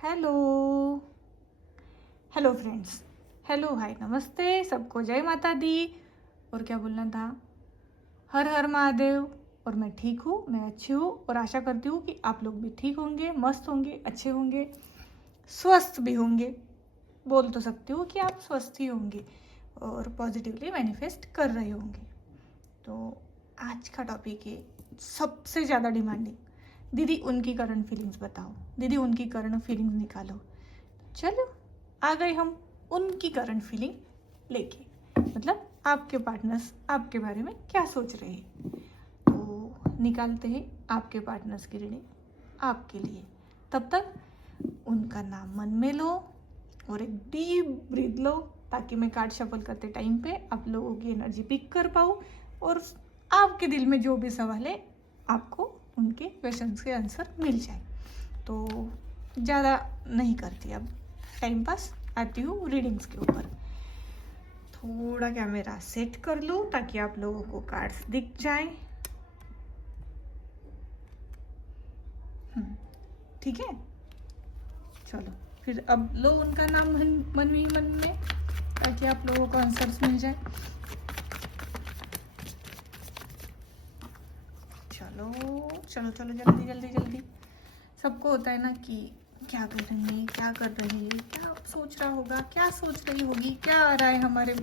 Hello hello friends, hello hi नमस्ते सबको, जय माता दी। और क्या बोलना था? हर हर महादेव। और मैं ठीक हूँ, मैं अच्छी हूँ और आशा करती हूँ कि आप लोग भी ठीक होंगे, मस्त होंगे, अच्छे होंगे, स्वस्थ भी होंगे। बोल तो सकती हूँ कि आप स्वस्थ ही होंगे और पॉजिटिवली मैनिफेस्ट कर रहे होंगे। तो आज का टॉपिक है सबसे ज़्यादा डिमांडिंग, दीदी उनकी करंट फीलिंग्स बताओ, दीदी उनकी करंट फीलिंग्स निकालो। चलो आ गए हम उनकी करंट फीलिंग लेके, मतलब आपके पार्टनर्स आपके बारे में क्या सोच रहे हैं। तो निकालते हैं आपके पार्टनर्स की रीडिंग आपके लिए। तब तक उनका नाम मन में लो और एक डीप ब्रीथ लो, ताकि मैं कार्ड शफल करते टाइम पे आप लोगों की एनर्जी पिक कर पाऊँ और आपके दिल में जो भी सवाल है आपको उनके क्वेश्चंस के आंसर मिल जाए। तो ज़्यादा नहीं करती अब टाइम पास, आती हूँ रीडिंग्स के ऊपर। थोड़ा कैमरा सेट कर लूँ ताकि आप लोगों को कार्ड्स दिख जाए। ठीक है, चलो फिर अब लो उनका नाम मन ही मन में, ताकि आप लोगों को आंसर्स मिल जाए। चलो चलो चलो, जल्दी जल्दी जल्दी। सबको होता है ना कि क्या करेंगे, क्या कर रहे हैं, क्या सोच रहा होगा, क्या सोच रही होगी, क्या आ रहा है हमारे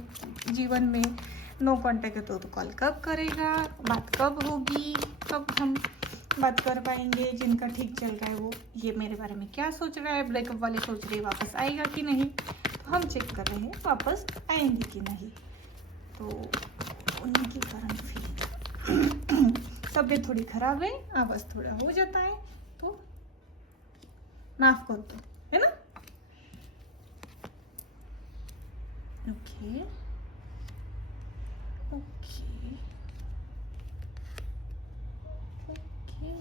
जीवन में। नो कांटेक्ट है तो कॉल कब करेगा, बात कब होगी, कब हम बात कर पाएंगे। जिनका ठीक चल रहा है वो ये मेरे बारे में क्या सोच रहा है, ब्रेकअप वाले सोच रहे हैं वापस आएगा कि नहीं, तो हम चेक कर रहे हैं वापस आएंगे कि नहीं। तो उनकी करंट फीलिंग तबीयत थोड़ी खराब है, आवाज़ थोड़ा हो जाता है तो माफ कर दो, है ना। Okay okay okay.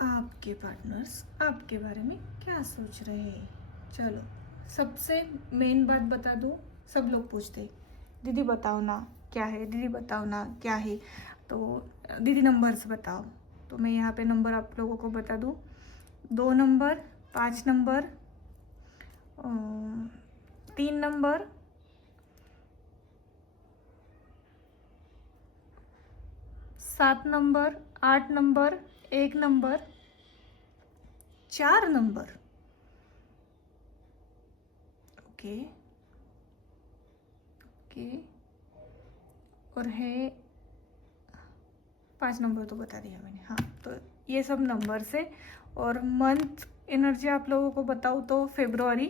आपके पार्टनर्स आपके बारे में क्या सोच रहे हैं। चलो सबसे मेन बात बता दो। सब लोग पूछते दीदी बताओ ना क्या है, दीदी बताओ ना क्या है, तो दीदी नंबर्स बताओ। तो मैं यहाँ पे नंबर आप लोगों को बता दूँ। 2 number, 5 number, 3 number, 7 number, 8 number, 1 number, 4 number. Okay okay. और है 5 नंबर तो बता दिया मैंने। हाँ, तो ये सब नंबर से। और मंथ एनर्जी आप लोगों को बताऊँ तो फेब्रुआरी।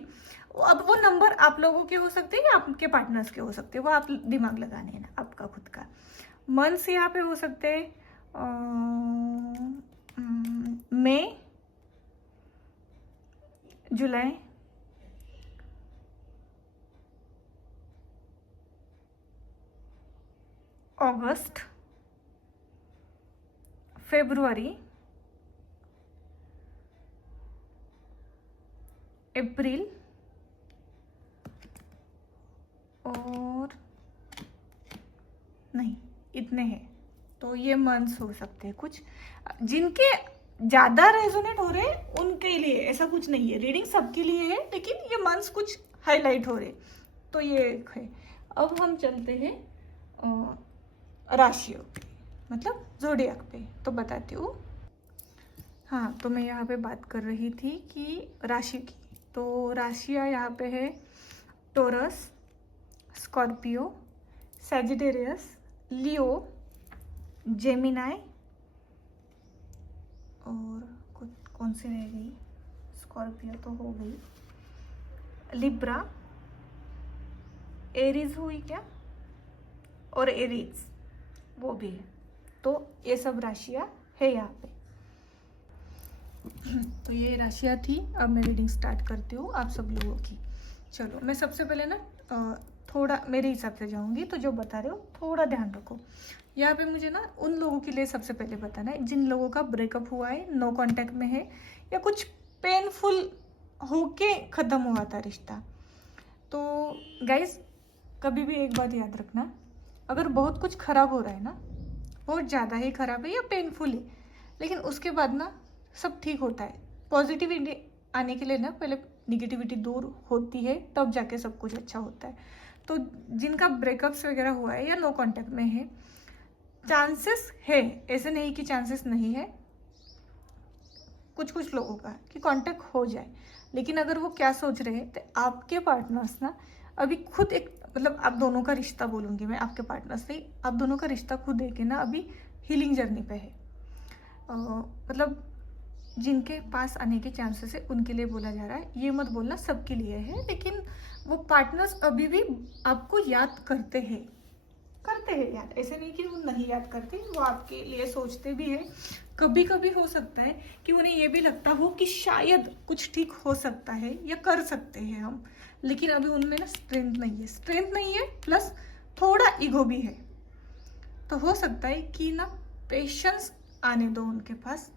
अब वो नंबर आप लोगों के हो सकते हैं या आपके पार्टनर्स के हो सकते हैं, वो आप दिमाग लगाने हैं ना आपका खुद का। मंथ्स यहाँ पे हो सकते हैं मई, जुलाई, अगस्त, फेब्रुआरी, अप्रैल और नहीं, इतने हैं। तो ये मंथ्स हो सकते हैं। कुछ जिनके ज़्यादा रेजोनेट हो रहे हैं उनके लिए ऐसा कुछ नहीं है, रीडिंग सबके लिए है, लेकिन ये मंथ्स कुछ हाईलाइट हो रहे। तो ये एक है। अब हम चलते हैं राशियों पे, मतलब जोडियाक पे। तो बताती हूँ। हाँ, तो मैं यहाँ पे बात कर रही थी कि राशि की। तो राशियाँ यहाँ पे है टोरस, स्कॉर्पियो, सैजिटेरियस, लियो, जेमिनाई और कुछ कौन सी रह गई, स्कॉर्पियो तो हो गई, लिब्रा, एरीज हुई क्या, और एरीज वो भी है। तो ये सब राशियाँ है यहाँ पे। तो ये राशियाँ थी। अब मैं रीडिंग स्टार्ट करती हूँ आप सब लोगों की। चलो मैं सबसे पहले ना थोड़ा मेरे हिसाब से जाऊंगी, तो जो बता रहे हो थोड़ा ध्यान रखो। यहाँ पे मुझे ना उन लोगों के लिए सबसे पहले बताना है जिन लोगों का ब्रेकअप हुआ है, नो कांटेक्ट में है, या कुछ पेनफुल होके ख़त्म हुआ था रिश्ता। तो गाइस, कभी भी एक बात याद रखना, अगर बहुत कुछ ख़राब हो रहा है ना, बहुत ज़्यादा ही ख़राब है या पेनफुल है, लेकिन उसके बाद ना सब ठीक होता है। पॉजिटिविटी आने के लिए ना पहले निगेटिविटी दूर होती है, तब जाके सब कुछ अच्छा होता है। तो जिनका ब्रेकअप्स वगैरह हुआ है या नो कांटेक्ट में है, चांसेस है, ऐसे नहीं कि चांसेस नहीं है, कुछ कुछ लोगों का कि कांटेक्ट हो जाए। लेकिन अगर वो क्या सोच रहे हैं, तो आपके पार्टनर्स ना अभी खुद एक, मतलब आप दोनों का रिश्ता बोलूँगी मैं, आपके पार्टनर से आप दोनों का रिश्ता खुद है कि ना अभी हीलिंग जर्नी पे है। मतलब जिनके पास आने के चांसेस है उनके लिए बोला जा रहा है, ये मत बोलना सबके लिए है, लेकिन वो पार्टनर्स अभी भी आपको याद करते हैं याद, ऐसे नहीं कि वो नहीं याद करते, वो आपके लिए सोचते भी है। कभी कभी हो सकता है कि उन्हें ये भी लगता हो कि शायद कुछ ठीक हो सकता है या कर सकते हैं हम, लेकिन अभी उनमें ना स्ट्रेंथ नहीं है, प्लस थोड़ा ईगो भी है। तो हो सकता है कि ना पेशेंस आने दो उनके पास,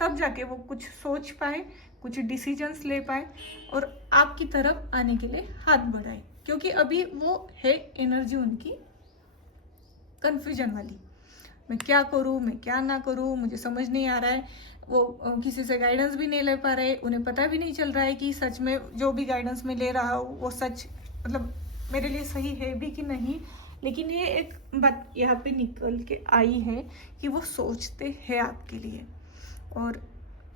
तब जाके वो कुछ सोच पाए, कुछ डिसीजंस ले पाए और आपकी तरफ आने के लिए हाथ बढ़ाए, क्योंकि अभी वो है एनर्जी उनकी कन्फ्यूजन वाली। मैं क्या करूँ, मैं क्या ना करूँ, मुझे समझ नहीं आ रहा है। वो किसी से गाइडेंस भी नहीं ले पा रहे, उन्हें पता भी नहीं चल रहा है कि सच में जो भी गाइडेंस मैं ले रहा हूँ वो सच, मतलब मेरे लिए सही है भी कि नहीं। लेकिन ये एक बात यहाँ पे निकल के आई है कि वो सोचते हैं आपके लिए। और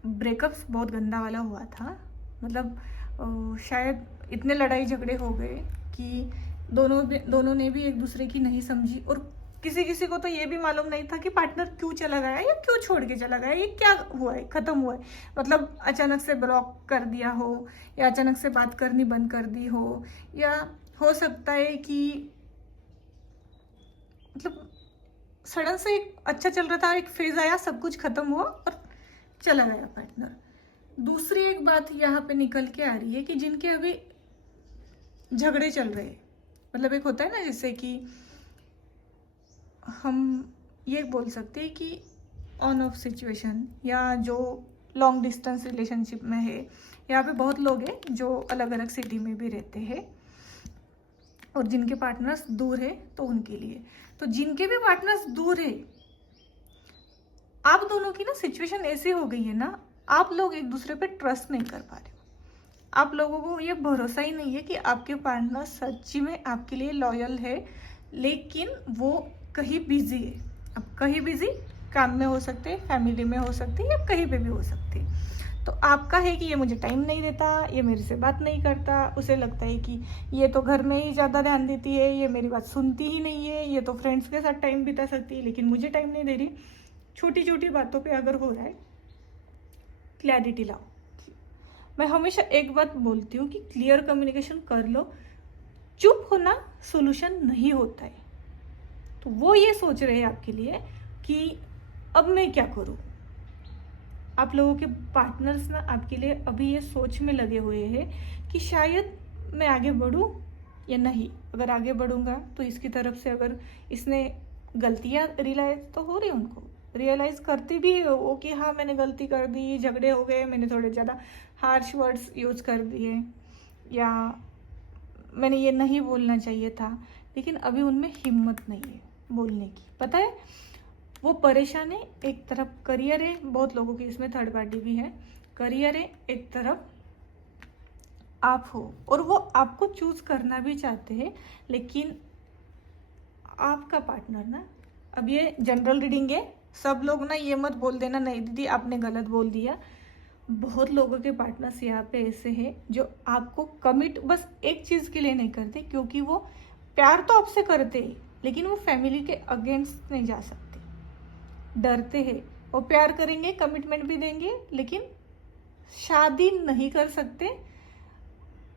ब्रेकअप्स बहुत गंदा वाला हुआ था, मतलब शायद इतने लड़ाई झगड़े हो गए कि दोनों ने भी एक दूसरे की नहीं समझी, और किसी किसी को तो ये भी मालूम नहीं था कि पार्टनर क्यों चला गया या क्यों छोड़ के चला गया, ये क्या हुआ है, ख़त्म हुआ है। मतलब अचानक से ब्लॉक कर दिया हो, या अचानक से बात करनी बंद कर दी हो, या हो सकता है कि मतलब सडन से एक अच्छा चल रहा था, एक फेज आया, सब कुछ खत्म हुआ और चला गया पार्टनर। दूसरी एक बात यहाँ पे निकल के आ रही है कि जिनके अभी झगड़े चल रहे हैं, मतलब एक होता है ना जैसे कि हम ये बोल सकते हैं कि ऑन ऑफ सिचुएशन, या जो लॉन्ग डिस्टेंस रिलेशनशिप में है, यहाँ पे बहुत लोग हैं जो अलग अलग सिटी में भी रहते हैं और जिनके पार्टनर्स दूर है, तो उनके लिए, तो जिनके भी पार्टनर्स दूर है, आप दोनों की ना सिचुएशन ऐसी हो गई है ना, आप लोग एक दूसरे पे ट्रस्ट नहीं कर पा रहे हो। आप लोगों को ये भरोसा ही नहीं है कि आपके पार्टनर सच्ची में आपके लिए लॉयल है, लेकिन वो कहीं बिजी है। अब कहीं बिजी काम में हो सकते हैं, फैमिली में हो सकते हैं, या कहीं पे भी हो सकते हैं। तो आपका है कि ये मुझे टाइम नहीं देता, ये मेरे से बात नहीं करता, उसे लगता है कि ये तो घर में ही ज़्यादा ध्यान देती है, ये मेरी बात सुनती ही नहीं है, ये तो फ्रेंड्स के साथ टाइम बिता सकती है लेकिन मुझे टाइम नहीं दे रही। छोटी छोटी बातों पे अगर हो रहा है, क्लैरिटी लाओ। मैं हमेशा एक बात बोलती हूँ कि क्लियर कम्युनिकेशन कर लो। चुप होना सोल्यूशन नहीं होता है। तो वो ये सोच रहे हैं आपके लिए कि अब मैं क्या करूँ। आप लोगों के पार्टनर्स ना आपके लिए अभी ये सोच में लगे हुए हैं कि शायद मैं आगे बढ़ूँ या नहीं। अगर आगे बढ़ूँगा तो इसकी तरफ से अगर इसने गलतियाँ रियलाइज तो हो रही, उनको रियलाइज करती भी है वो कि हाँ मैंने गलती कर दी, झगड़े हो गए, मैंने थोड़े ज़्यादा हार्श वर्ड्स यूज़ कर दिए, या मैंने ये नहीं बोलना चाहिए था, लेकिन अभी उनमें हिम्मत नहीं है बोलने की। पता है वो परेशान है, एक तरफ करियर है, बहुत लोगों की इसमें थर्ड पार्टी भी है, करियर है, एक तरफ आप हो, और वो आपको चूज करना भी चाहते हैं, लेकिन आपका पार्टनर ना, अब ये जनरल रीडिंग है, सब लोग ना ये मत बोल देना नहीं दीदी आपने गलत बोल दिया। बहुत लोगों के पार्टनर्स यहाँ पे ऐसे हैं जो आपको कमिट बस एक चीज़ के लिए नहीं करते, क्योंकि वो प्यार तो आपसे करते ही, लेकिन वो फैमिली के अगेंस्ट नहीं जा सकते, डरते हैं। वो प्यार करेंगे, कमिटमेंट भी देंगे, लेकिन शादी नहीं कर सकते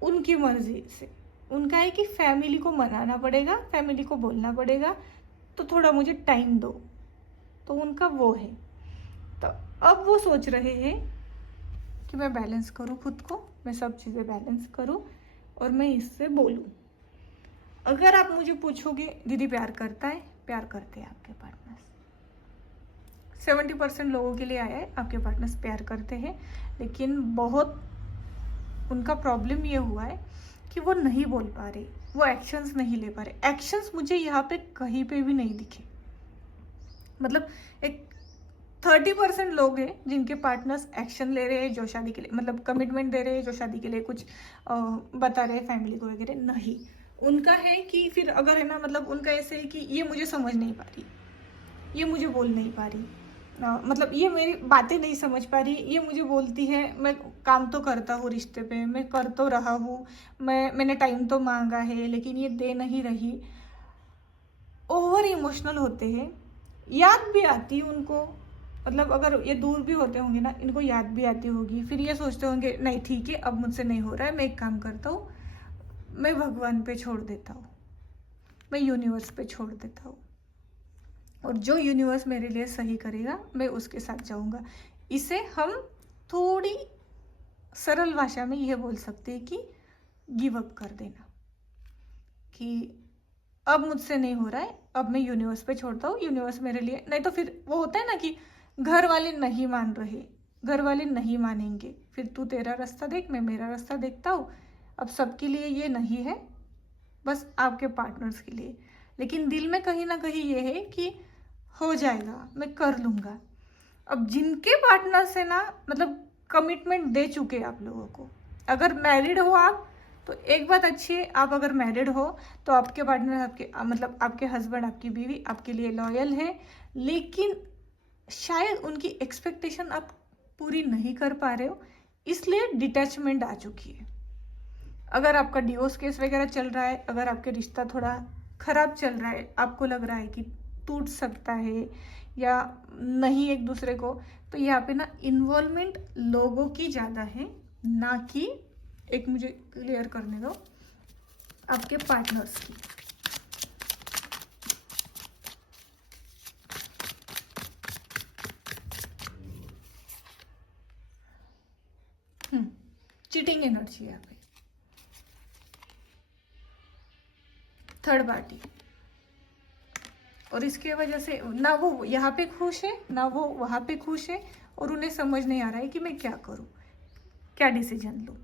उनकी मर्जी से। उनका है कि फैमिली को मनाना पड़ेगा, फैमिली को बोलना पड़ेगा, तो थोड़ा मुझे टाइम दो, तो उनका वो है। तो अब वो सोच रहे हैं कि मैं बैलेंस करूँ खुद को, मैं सब चीज़ें बैलेंस करूँ और मैं इससे बोलूँ। अगर आप मुझे पूछोगे दीदी प्यार करता है, प्यार करते हैं आपके पार्टनर्स। 70% लोगों के लिए आया है आपके पार्टनर्स प्यार करते हैं, लेकिन बहुत उनका प्रॉब्लम ये हुआ है कि वो नहीं बोल पा रहे, वो एक्शंस नहीं ले पा रहे। एक्शंस मुझे यहाँ पे कहीं पे भी नहीं दिखे। मतलब एक 30% लोग हैं जिनके पार्टनर्स एक्शन ले रहे हैं जो शादी के लिए, मतलब कमिटमेंट दे रहे हैं जो शादी के लिए कुछ बता रहे हैं फैमिली को वगैरह। नहीं, उनका है कि फिर अगर है ना, मतलब उनका ऐसे है कि ये मुझे समझ नहीं पा रही, ये मुझे बोल नहीं पा रही, मतलब ये मेरी बातें नहीं समझ पा रही, ये मुझे बोलती है, मैं काम तो करता हूँ रिश्ते पे, मैं कर तो रहा हूँ, मैंने टाइम तो मांगा है लेकिन ये दे नहीं रही। ओवर इमोशनल होते हैं, याद भी आती है उनको, मतलब अगर ये दूर भी होते होंगे ना, इनको याद भी आती होगी, फिर ये सोचते होंगे नहीं ठीक है अब मुझसे नहीं हो रहा है, मैं एक काम करता हूँ, मैं भगवान पे छोड़ देता हूँ, मैं यूनिवर्स पे छोड़ देता हूँ, और जो यूनिवर्स मेरे लिए सही करेगा मैं उसके साथ जाऊँगा। इसे हम थोड़ी सरल भाषा में यह बोल सकते हैं कि गिव अप कर देना, कि अब मुझसे नहीं हो रहा है, अब मैं यूनिवर्स पे छोड़ता हूँ, यूनिवर्स मेरे लिए। नहीं तो फिर वो होता है ना कि घर वाले नहीं मान रहे, घर वाले नहीं मानेंगे, फिर तू तेरा रास्ता देख, मैं मेरा रास्ता देखता हूँ। अब सबके लिए ये नहीं है, बस आपके पार्टनर्स के लिए। लेकिन दिल में कहीं ना कहीं ये है कि हो जाएगा, मैं कर लूँगा। अब जिनके पार्टनर्स है ना, मतलब कमिटमेंट दे चुके आप लोगों को, अगर मैरिड हो आप तो एक बात अच्छी है, आप अगर मैरिड हो तो आपके पार्टनर, आपके मतलब आपके हस्बैंड, आपकी बीवी आपके लिए लॉयल है, लेकिन शायद उनकी एक्सपेक्टेशन आप पूरी नहीं कर पा रहे हो, इसलिए डिटैचमेंट आ चुकी है। अगर आपका डिवोर्स केस वगैरह चल रहा है, अगर आपके रिश्ता थोड़ा खराब चल रहा है, आपको लग रहा है कि टूट सकता है या नहीं एक दूसरे को, तो यहाँ पे ना इन्वॉल्वमेंट लोगों की ज़्यादा है, ना कि, एक मुझे क्लियर करने दो, आपके पार्टनर्स की। चीटिंग एनर्जी यहाँ पे, थर्ड पार्टी, और इसके वजह से ना वो यहाँ पे खुश है ना वो वहाँ पे खुश है, और उन्हें समझ नहीं आ रहा है कि मैं क्या करूँ, क्या डिसीजन लूँ।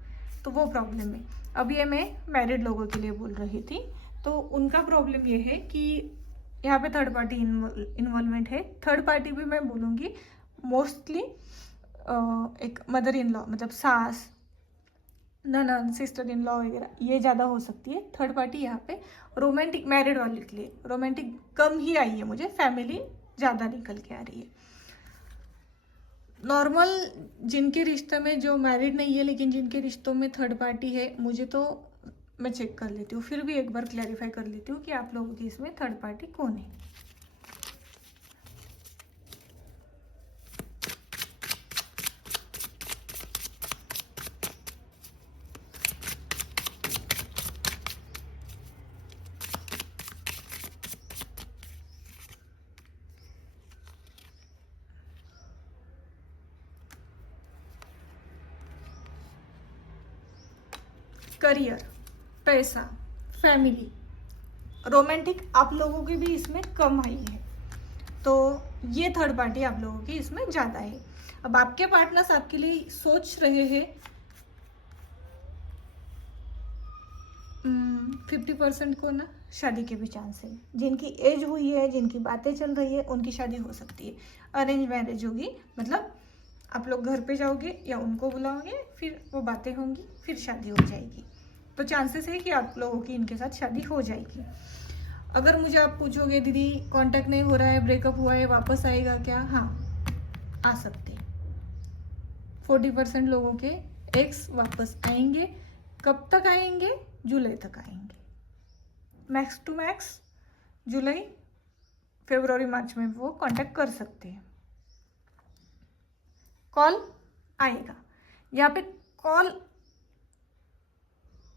तो वो प्रॉब्लम है। अब ये मैं मैरिड लोगों के लिए बोल रही थी, तो उनका प्रॉब्लम ये है कि यहाँ पे थर्ड पार्टी इन्वॉल्वमेंट है। थर्ड पार्टी भी मैं बोलूँगी मोस्टली एक मदर इन लॉ, मतलब सास, ननद, सिस्टर इन लॉ वगैरह, ये ज़्यादा हो सकती है थर्ड पार्टी यहाँ पे। रोमांटिक मैरिड वाले के लिए रोमांटिक कम ही आई है, मुझे फैमिली ज़्यादा निकल के आ रही है। नॉर्मल जिनके रिश्ते में, जो मैरिड नहीं है लेकिन जिनके रिश्तों में थर्ड पार्टी है, मुझे तो, मैं चेक कर लेती हूँ, फिर भी एक बार क्लैरिफाई कर लेती हूँ कि आप लोगों की इसमें थर्ड पार्टी कौन है। करियर, पैसा, फैमिली, रोमांटिक आप लोगों की भी इसमें कम आई है, तो ये थर्ड पार्टी आप लोगों की इसमें ज़्यादा है। अब आपके पार्टनर्स आपके लिए सोच रहे हैं 50% को ना शादी के भी चांस है, जिनकी एज हुई है, जिनकी बातें चल रही है, उनकी शादी हो सकती है। अरेंज मैरिज होगी, मतलब आप लोग घर पे जाओगे या उनको बुलाओगे, फिर वो बातें होंगी, फिर शादी हो जाएगी। तो चांसेस है कि आप लोगों की इनके साथ शादी हो जाएगी। अगर मुझे आप पूछोगे दीदी कांटेक्ट नहीं हो रहा है, ब्रेकअप हुआ है, वापस आएगा क्या? हाँ, आ सकते हैं। 40% लोगों के एक्स वापस आएंगे। कब तक आएंगे? जुलाई तक आएंगे, मैक्स टू मैक्स जुलाई, फरवरी, मार्च में वो कांटेक्ट कर सकते हैं। कॉल आएगा यहाँ पे, कॉल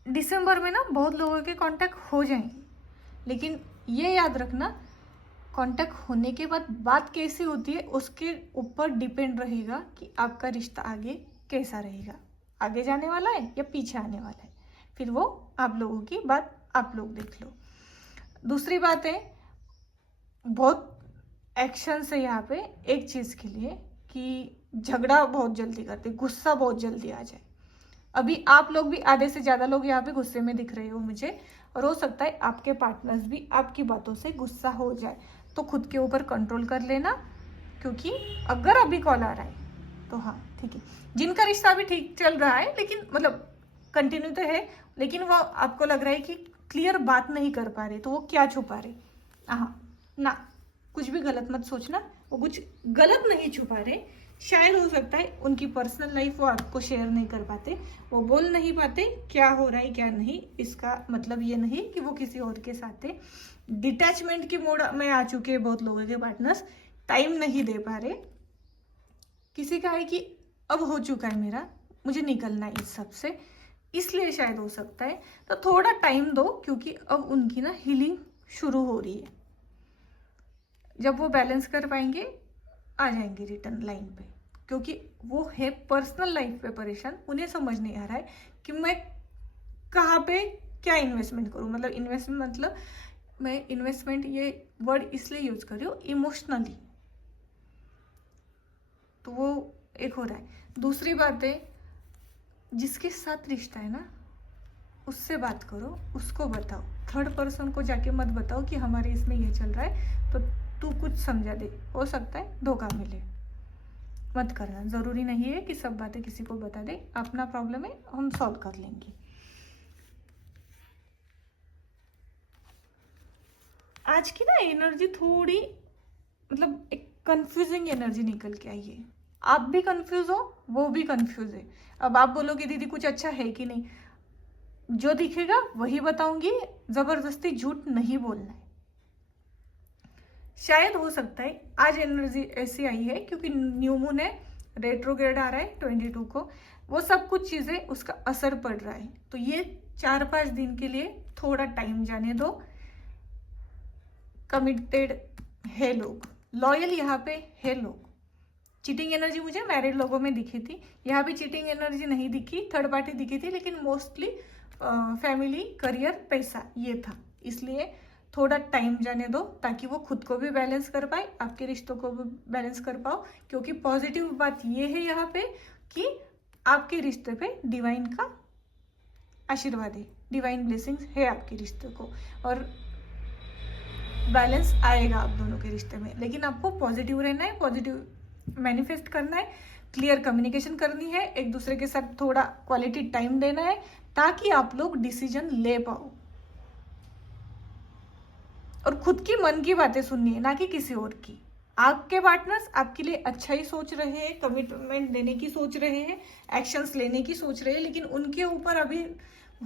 दिसंबर में ना बहुत लोगों के कांटेक्ट हो जाएंगे, लेकिन ये याद रखना कांटेक्ट होने के बाद बात कैसी होती है उसके ऊपर डिपेंड रहेगा कि आपका रिश्ता आगे कैसा रहेगा, आगे जाने वाला है या पीछे आने वाला है। फिर वो आप लोगों की बात आप लोग देख लो। दूसरी बात है, बहुत एक्शन है यहाँ पे एक चीज के लिए कि झगड़ा बहुत जल्दी करते, गुस्सा बहुत जल्दी आ जाए। अभी आप लोग भी आधे से ज्यादा लोग यहाँ पे गुस्से में दिख रहे हो मुझे, और हो सकता है आपके पार्टनर्स भी आपकी बातों से गुस्सा हो जाए। तो खुद के ऊपर कंट्रोल कर लेना, क्योंकि अगर अभी कॉल आ रहा है तो हाँ ठीक है, जिनका रिश्ता अभी ठीक चल रहा है, लेकिन मतलब कंटिन्यू तो है, लेकिन वो आपको लग रहा है कि क्लियर बात नहीं कर पा रहे, तो वो क्या छुपा रहे। हाँ ना, कुछ भी गलत मत सोचना, वो कुछ गलत नहीं छुपा रहे। शायद हो सकता है उनकी पर्सनल लाइफ वो आपको शेयर नहीं कर पाते, वो बोल नहीं पाते क्या हो रहा है क्या नहीं। इसका मतलब ये नहीं कि वो किसी और के साथ है। डिटैचमेंट की मोड में आ चुके हैं बहुत लोगों के पार्टनर्स, टाइम नहीं दे पा रहे। किसी का है कि अब हो चुका है मेरा, मुझे निकलना है इस सब से, इसलिए शायद हो सकता है। तो थोड़ा टाइम दो, क्योंकि अब उनकी ना हीलिंग शुरू हो रही है। जब वो बैलेंस कर पाएंगे आ जाएंगे रिटर्न लाइन पे, क्योंकि वो है पर्सनल लाइफ पे परेशान। उन्हें समझ नहीं आ रहा है कि मैं कहाँ पे क्या इन्वेस्टमेंट करूँ। मतलब इन्वेस्टमेंट, मतलब मैं इन्वेस्टमेंट ये वर्ड इसलिए यूज कर रही हूँ इमोशनली, तो वो एक हो रहा है। दूसरी बात है, जिसके साथ रिश्ता है ना उससे बात करो, उसको बताओ। थर्ड पर्सन को जाके मत बताओ कि हमारे इसमें ये चल रहा है तो तू कुछ समझा दे, हो सकता है धोखा मिले। मत करना, जरूरी नहीं है कि सब बातें किसी को बता दे। अपना प्रॉब्लम है, हम सॉल्व कर लेंगे। आज की ना एनर्जी थोड़ी, मतलब एक कंफ्यूजिंग एनर्जी निकल के आई है। आप भी कंफ्यूज हो, वो भी कंफ्यूज है। अब आप बोलोगे दीदी कुछ अच्छा है कि नहीं, जो दिखेगा वही बताऊंगी, जबरदस्ती झूठ नहीं बोलना है। शायद हो सकता है आज एनर्जी ऐसी आई है क्योंकि न्यू मून है, रेट्रोग्रेड आ रहा है 22 को, वो सब कुछ चीजें उसका असर पड़ रहा है। तो ये 4-5 दिन के लिए थोड़ा टाइम जाने दो। कमिटेड है लोग, लॉयल यहाँ पे है लोग। चीटिंग एनर्जी मुझे मैरिड लोगों में दिखी थी, यहाँ भी चीटिंग एनर्जी नहीं दिखी, थर्ड पार्टी दिखी थी, लेकिन मोस्टली फैमिली, करियर, पैसा ये था। इसलिए थोड़ा टाइम जाने दो ताकि वो खुद को भी बैलेंस कर पाए, आपके रिश्तों को भी बैलेंस कर पाओ। क्योंकि पॉजिटिव बात ये है यहाँ पे कि आपके रिश्ते पे डिवाइन का आशीर्वाद है, डिवाइन ब्लेसिंग्स है आपके रिश्ते को, और बैलेंस आएगा आप दोनों के रिश्ते में। लेकिन आपको पॉजिटिव रहना है, पॉजिटिव मैनिफेस्ट करना है, क्लियर कम्युनिकेशन करनी है, एक दूसरे के साथ थोड़ा क्वालिटी टाइम देना है, ताकि आप लोग डिसीजन ले पाओ। और खुद की मन की बातें सुननी है, ना कि किसी और की। आपके पार्टनर्स आपके लिए अच्छा ही सोच रहे हैं, कमिटमेंट देने की सोच रहे हैं, एक्शंस लेने की सोच रहे हैं, लेकिन उनके ऊपर अभी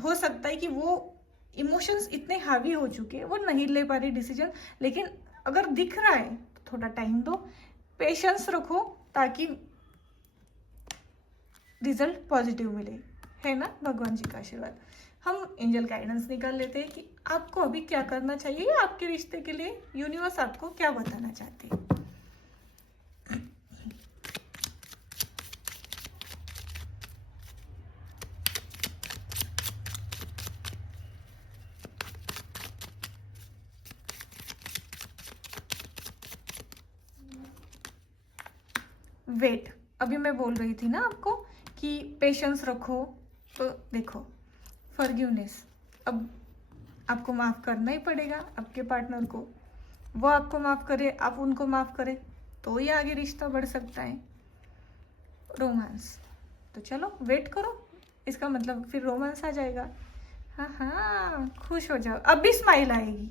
हो सकता है कि वो इमोशंस इतने हावी हो चुके हैं, वो नहीं ले पा रही डिसीजन। लेकिन अगर दिख रहा है तो थोड़ा टाइम दो, पेशेंस रखो, ताकि रिजल्ट पॉजिटिव मिले, है ना। भगवान जी का आशीर्वाद। हम एंजल गाइडेंस निकाल लेते हैं कि आपको अभी क्या करना चाहिए, आपके रिश्ते के लिए यूनिवर्स आपको क्या बताना चाहती है। वेट, अभी मैं बोल रही थी ना आपको कि पेशेंस रखो, तो देखो फॉरगिवनेस, अब आपको माफ करना ही पड़ेगा आपके पार्टनर को। वो आपको माफ करे, आप उनको माफ करें, तो ही आगे रिश्ता बढ़ सकता है। रोमांस, तो चलो वेट करो, इसका मतलब फिर रोमांस आ जाएगा। हाँ हाँ, खुश हो जाओ, अब भी स्माइल आएगी।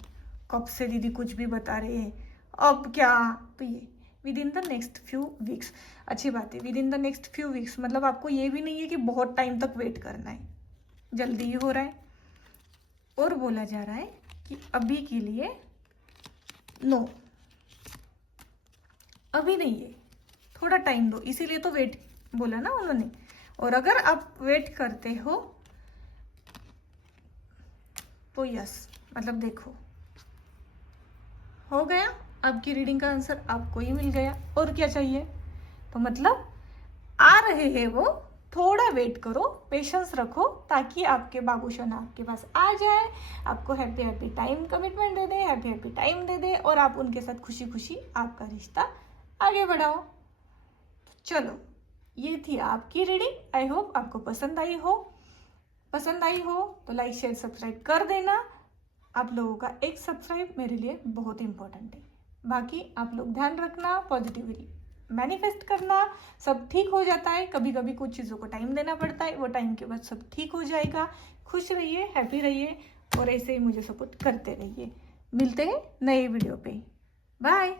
कब से दीदी कुछ भी बता रहे हैं, अब क्या, तो ये with in the next few weeks. अच्छी बात है, with in the next few weeks, मतलब आपको ये भी नहीं है कि बहुत टाइम तक वेट करना है, जल्दी ही हो रहा है। और बोला जा रहा है कि अभी के लिए नो, अभी नहीं है, थोड़ा टाइम दो, इसीलिए तो वेट बोला ना उन्होंने। और अगर आप वेट करते हो तो यस, मतलब देखो हो गया, आपकी रीडिंग का आंसर आपको ही मिल गया, और क्या चाहिए। तो मतलब आ रहे हैं वो, थोड़ा वेट करो, पेशेंस रखो, ताकि आपके बाबूशन आपके पास आ जाए, आपको हैप्पी हैप्पी टाइम कमिटमेंट दे दे, हैप्पी हैप्पी टाइम दे दे, और आप उनके साथ खुशी खुशी आपका रिश्ता आगे बढ़ाओ। चलो, ये थी आपकी रीडिंग। आई होप आपको पसंद आई हो। पसंद आई हो तो लाइक शेयर सब्सक्राइब कर देना। आप लोगों का एक सब्सक्राइब मेरे लिए बहुत इंपॉर्टेंट है। बाकी आप लोग ध्यान रखना, पॉजिटिवली मैनिफेस्ट करना, सब ठीक हो जाता है। कभी कभी कुछ चीज़ों को टाइम देना पड़ता है, वो टाइम के बाद सब ठीक हो जाएगा। खुश रहिए, हैप्पी रहिए, और ऐसे ही मुझे सपोर्ट करते रहिए। मिलते हैं नए वीडियो पे। बाय।